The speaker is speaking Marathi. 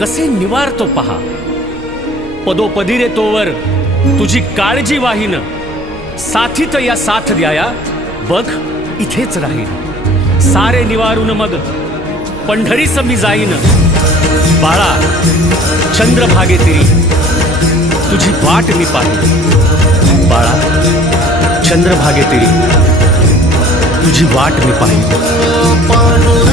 कसे निवारतो पहा. पदोपदी रे तोवर तुझी काळजी वाहीन. साथीत या साथ द्याया बघ इथेच राहीन. सारे निवारून मग पंढरीस मी जाईन. बाळा चंद्रभागेतील तुझी वाट मी पाहिन. बाळा चंद्रभागेतील तुझी वाट मी पाहिन.